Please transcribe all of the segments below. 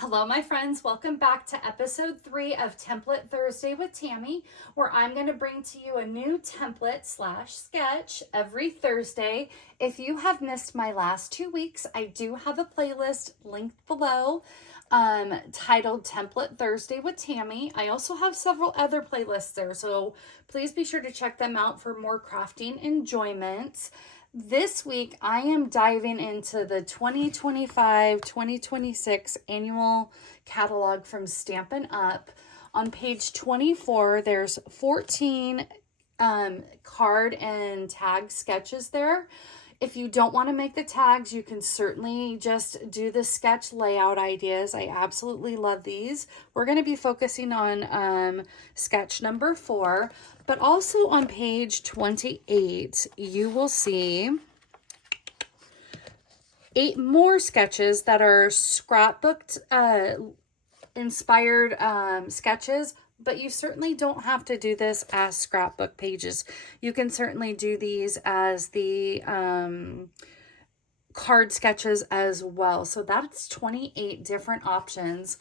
Hello, my friends. Welcome back to episode 3 of Template Thursday with Tammy, where I'm going to bring to you a new template / sketch every Thursday. If you have missed my last 2 weeks, I do have a playlist linked below titled Template Thursday with Tammy. I also have several other playlists there, so please be sure to check them out for more crafting enjoyment. This week, I am diving into the 2025-2026 annual catalog from Stampin' Up. On page 24, there's 14 card and tag sketches there. If you don't want to make the tags, you can certainly just do the sketch layout ideas. I absolutely love these. We're going to be focusing on sketch number 4, but also on page 28, you will see 8 more sketches that are scrapbooked inspired sketches, but you certainly don't have to do this as scrapbook pages. You can certainly do these as the card sketches as well. So that's 28 different options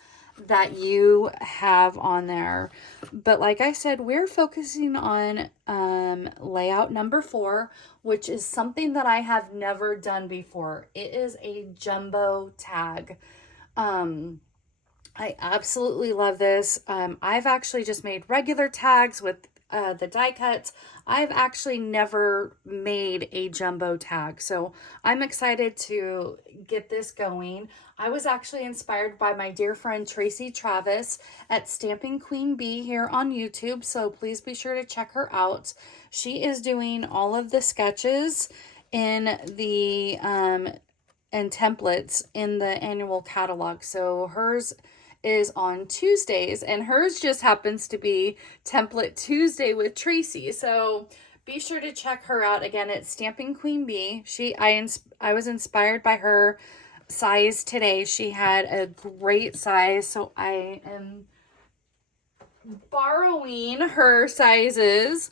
that you have on there. But like I said, we're focusing on layout number 4, which is something that I have never done before. It is a jumbo tag. I absolutely love this. I've actually just made regular tags with the die cuts. I've actually never made a jumbo tag, so I'm excited to get this going. I was actually inspired by my dear friend Tracy Travis at Stamping Queen Bee here on YouTube, so please be sure to check her out. She is doing all of the sketches in the and templates in the annual catalog, so hers is on Tuesdays, and hers just happens to be Template Tuesday with Tracy. So be sure to check her out. Again, it's Stamping Queen Bee. I was inspired by her size today. She had a great size, so I am borrowing her sizes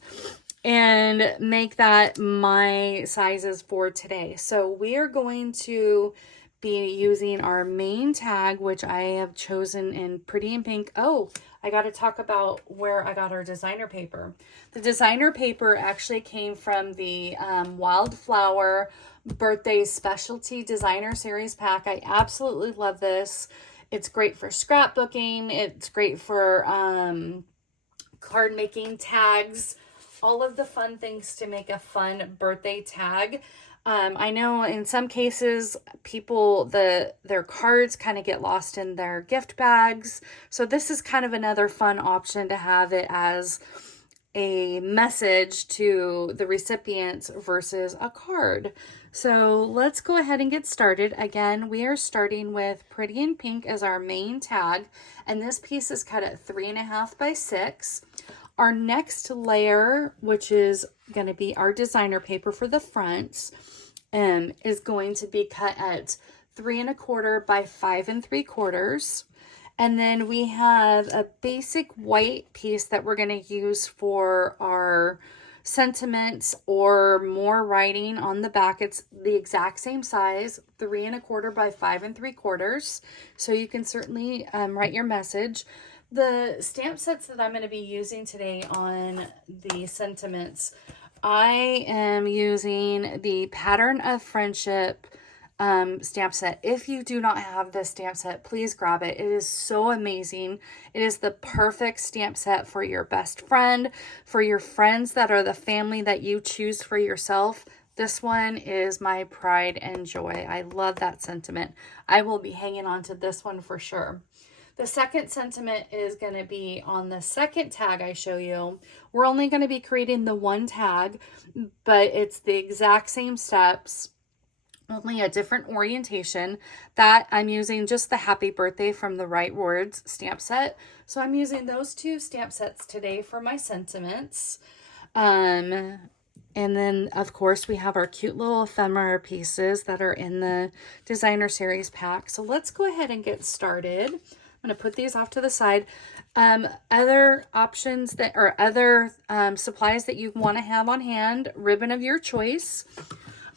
and make that my sizes for today. So we are going to be using our main tag, which I have chosen in Pretty in Pink. Oh, I got to talk about where I got our designer paper. The designer paper actually came from the Wildflower Birthday Specialty Designer Series pack. I absolutely love this. It's great for scrapbooking. It's great for card making, tags, all of the fun things to make a fun birthday tag. I know in some cases people, their cards kind of get lost in their gift bags. So this is kind of another fun option to have it as a message to the recipients versus a card. So let's go ahead and get started. Again, we are starting with Pretty in Pink as our main tag, and this piece is cut at 3.5 by 6. Our next layer, which is going to be our designer paper for the fronts, is going to be cut at 3.25 by 5 3/4. And then we have a basic white piece that we're going to use for our sentiments or more writing on the back. It's the exact same size, 3.25 by 5 3/4. So you can certainly write your message. The stamp sets that I'm going to be using today on the sentiments, I am using the Pattern of Friendship stamp set. If you do not have this stamp set, please grab it. It is so amazing. It is the perfect stamp set for your best friend, for your friends that are the family that you choose for yourself. This one is my pride and joy. I love that sentiment. I will be hanging on to this one for sure. The second sentiment is going to be on the second tag I show you. We're only going to be creating the one tag, but it's the exact same steps, only a different orientation. That I'm using just the Happy Birthday from the Right Words stamp set. So I'm using those 2 stamp sets today for my sentiments. And then, of course, we have our cute little ephemera pieces that are in the Designer Series pack. So let's go ahead and get started. I'm going to put these off to the side. Other options that are other supplies that you want to have on hand, ribbon of your choice.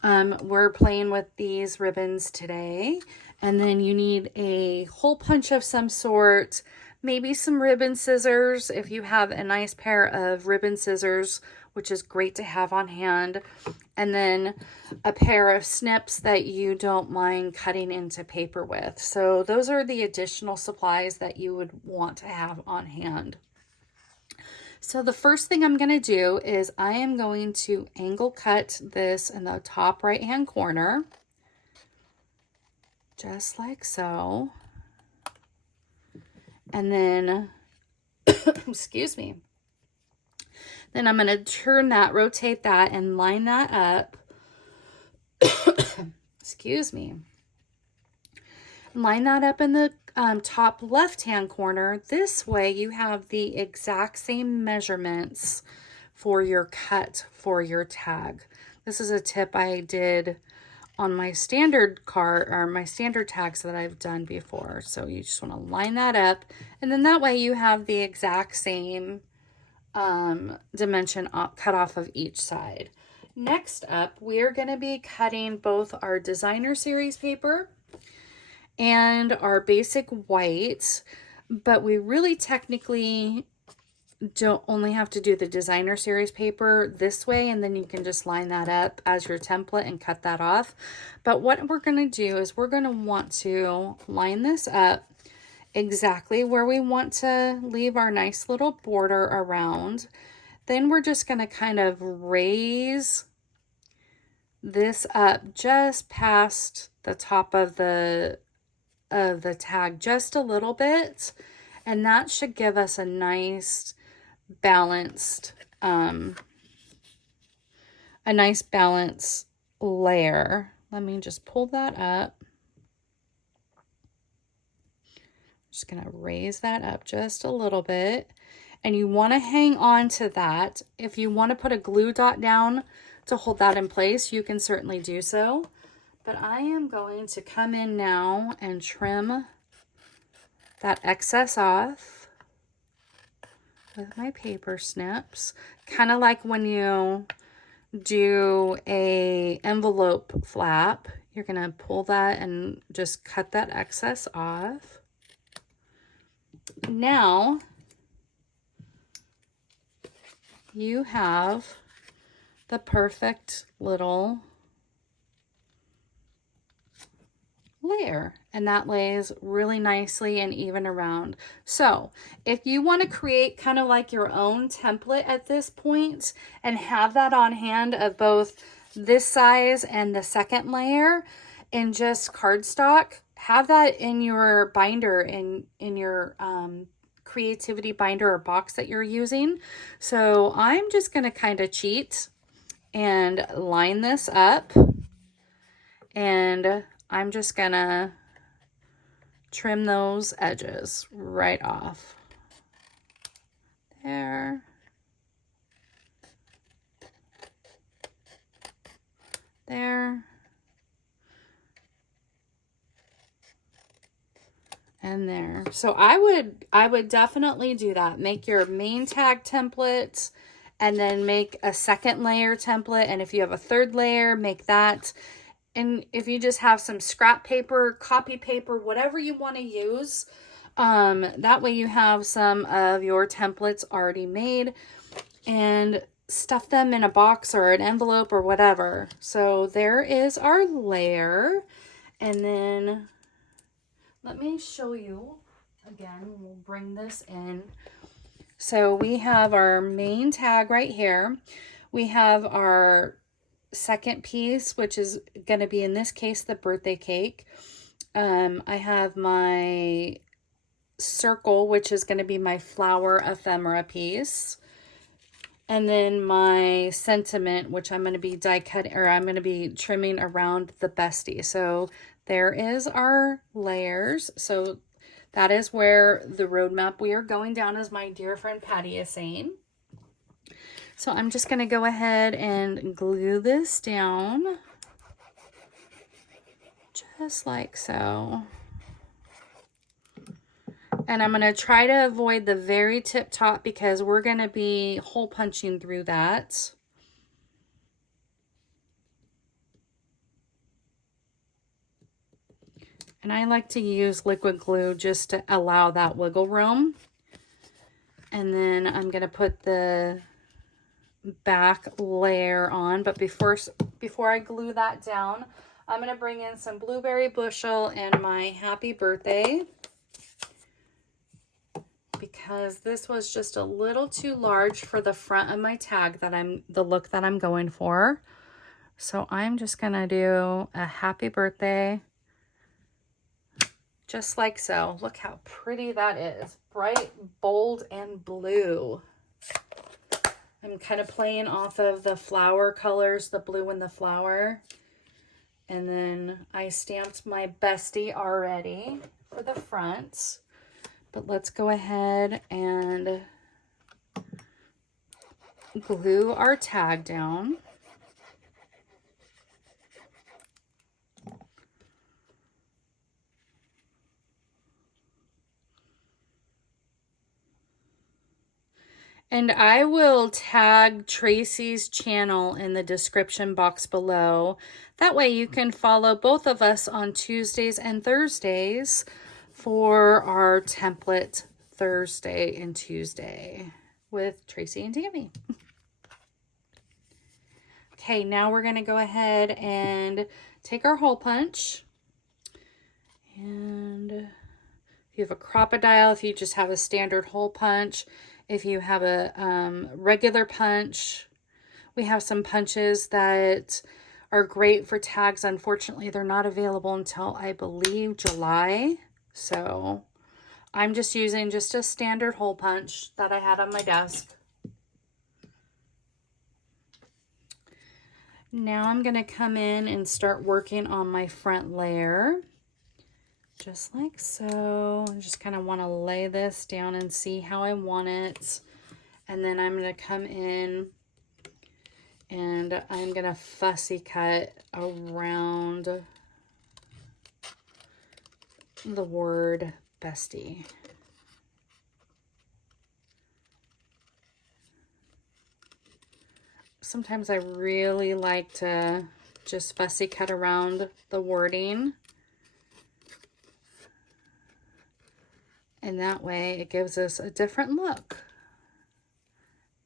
We're playing with these ribbons today. And then you need a hole punch of some sort, maybe some ribbon scissors if you have a nice pair of ribbon scissors, which is great to have on hand. And then a pair of snips that you don't mind cutting into paper with. So those are the additional supplies that you would want to have on hand. So the first thing I'm going to do is I am going to angle cut this in the top right hand corner, just like so. And then, excuse me, then I'm going to turn that, rotate that, and line that up. Excuse me. Line that up in the top left-hand corner. This way you have the exact same measurements for your cut for your tag. This is a tip I did on my standard card or my standard tags that I've done before. So you just want to line that up, and then that way you have the exact same dimension cut off of each side. Next up, we are going to be cutting both our designer series paper and our basic white, but we really technically don't only have to do the designer series paper this way, and then you can just line that up as your template and cut that off. But what we're going to do is we're going to want to line this up exactly where we want to leave our nice little border around. Then we're just going to kind of raise this up just past the top of the tag just a little bit, and that should give us a nice balanced layer. Let me just pull that up. Just gonna raise that up just a little bit, and you want to hang on to that. If you want to put a glue dot down to hold that in place, you can certainly do so. But I am going to come in now and trim that excess off with my paper snips. Kind of like when you do a envelope flap, you're going to pull that and just cut that excess off. Now you have the perfect little layer, and that lays really nicely and even around. So if you want to create kind of like your own template at this point and have that on hand of both this size and the second layer in just cardstock, have that in your binder, in your creativity binder or box that you're using. So I'm just going to kind of cheat and line this up, and I'm just gonna trim those edges right off. There. There. And there. So I would definitely do that. Make your main tag template and then make a second layer template. And if you have a third layer, make that. And if you just have some scrap paper, copy paper, whatever you want to use, that way you have some of your templates already made, and stuff them in a box or an envelope or whatever. So there is our layer. And then let me show you again. We'll bring this in. So we have our main tag right here. We have our second piece, which is going to be, in this case, the birthday cake. I have my circle, which is going to be my flower ephemera piece, and then my sentiment, which I'm going to be die cut, or I'm going to be trimming around the bestie. So there is our layers. So that is where the roadmap we are going down, as my dear friend Patty is saying. So I'm just going to go ahead and glue this down, just like so. And I'm going to try to avoid the very tip top because we're going to be hole punching through that. And I like to use liquid glue just to allow that wiggle room. And then I'm going to put the back layer on, but before I glue that down, I'm going to bring in some blueberry bushel and my happy birthday, because this was just a little too large for the front of my tag the look that I'm going for. So I'm just going to do a happy birthday just like so. Look how pretty that is. Bright, bold, and blue. I'm kind of playing off of the flower colors, the blue and the flower. And then I stamped my bestie already for the front. But let's go ahead and glue our tag down. And I will tag Tracy's channel in the description box below. That way you can follow both of us on Tuesdays and Thursdays for our template Thursday and Tuesday with Tracy and Tammy. Okay, now we're going to go ahead and take our hole punch. And if you have a crocodile, if you just have a standard hole punch, if you have a regular punch, we have some punches that are great for tags. Unfortunately, they're not available until, I believe, July. So I'm just using just a standard hole punch that I had on my desk. Now I'm going to come in and start working on my front layer. Just like so. I just kind of want to lay this down and see how I want it. And then I'm going to come in and I'm going to fussy cut around the word bestie. Sometimes I really like to just fussy cut around the wording. And that way it gives us a different look.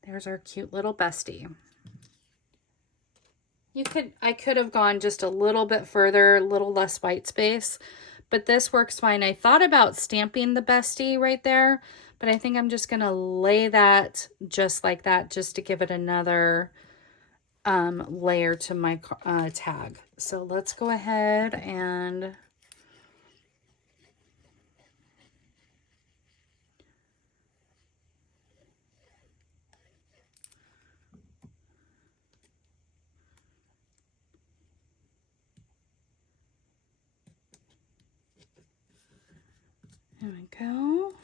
There's our cute little bestie. I could have gone just a little bit further, a little less white space, but this works fine. I thought about stamping the bestie right there, but I think I'm just going to lay that just like that, just to give it another layer to my tag. So let's go ahead and there we go.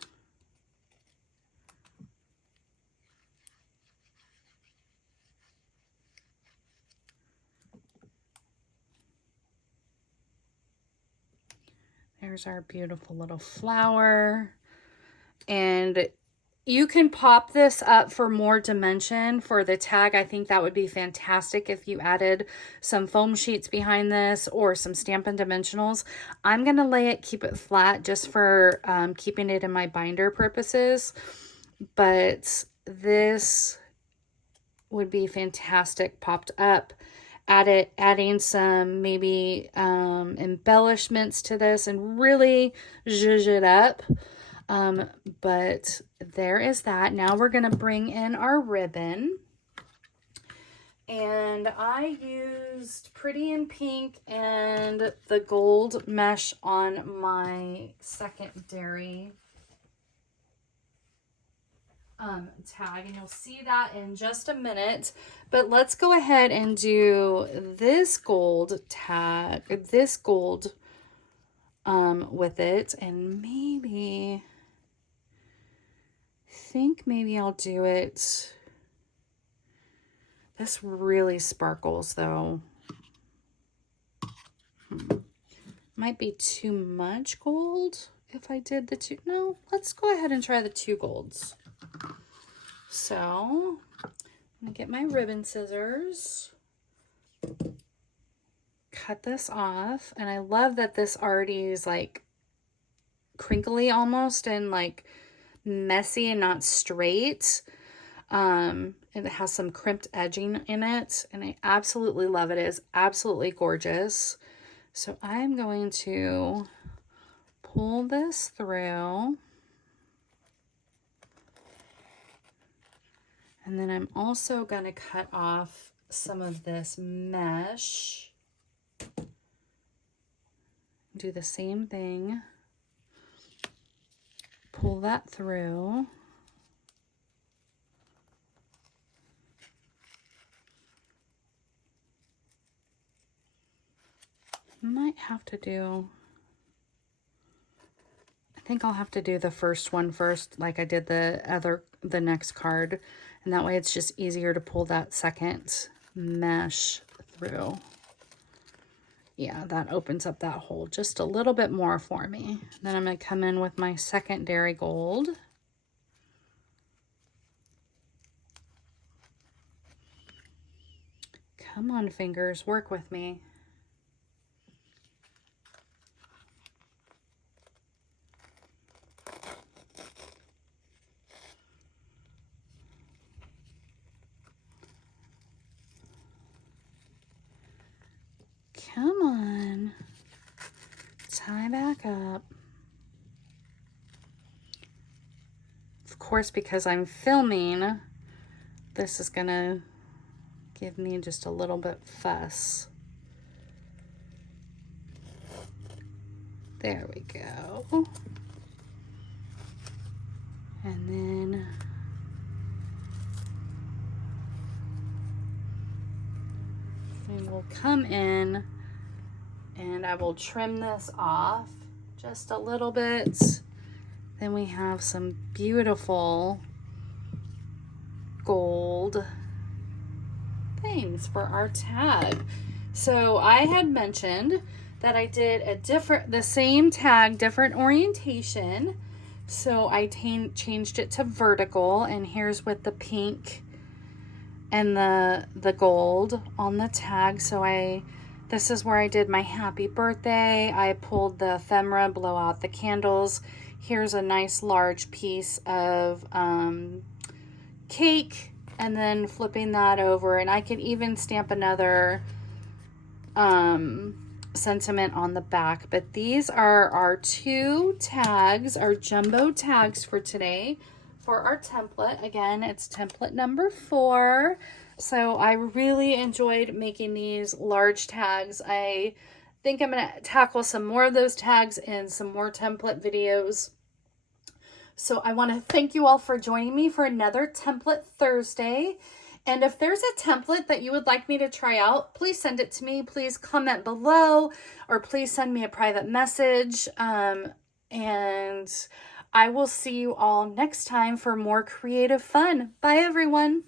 There's our beautiful little flower. And you can pop this up for more dimension for the tag. I think that would be fantastic if you added some foam sheets behind this or some Stampin' Dimensionals. I'm going to lay it, keep it flat just for keeping it in my binder purposes. But this would be fantastic popped up. Adding some maybe embellishments to this and really zhuzh it up. But there is that. Now we're going to bring in our ribbon. And I used Pretty in Pink and the gold mesh on my secondary tag, and you'll see that in just a minute. But let's go ahead and do this gold tag, this gold with it, and maybe I'll do it. This really sparkles though. Might be too much gold if I did the two. No, let's go ahead and try the two golds. So I'm gonna get my ribbon scissors, cut this off, and I love that this already is like crinkly almost and like messy and not straight. It has some crimped edging in it, and I absolutely love it. It is absolutely gorgeous. So I'm going to pull this through. And then I'm also going to cut off some of this mesh. Do the same thing. Pull that through. Might have to do, I think I'll have to do the first one first, like I did the next card, and that way it's just easier to pull that second mesh through. Yeah, that opens up that hole just a little bit more for me. Then I'm going to come in with my secondary gold. Come on, fingers, work with me. Come on, tie back up. Of course, because I'm filming, this is gonna give me just a little bit fuss. There we go. And then we will come in and I will trim this off just a little bit. Then we have some beautiful gold things for our tag. So I had mentioned that I did the same tag, different orientation. So I changed it to vertical, and here's with the pink and the gold on the tag. So this is where I did my happy birthday. I pulled the ephemera, blow out the candles. Here's a nice large piece of cake, and then flipping that over, and I can even stamp another sentiment on the back. But these are our two tags, our jumbo tags for today for our template. Again, it's template number 4. So I really enjoyed making these large tags. I think I'm going to tackle some more of those tags in some more template videos. So I want to thank you all for joining me for another Template Thursday. And if there's a template that you would like me to try out, please send it to me. Please comment below, or please send me a private message. And I will see you all next time for more creative fun. Bye, everyone.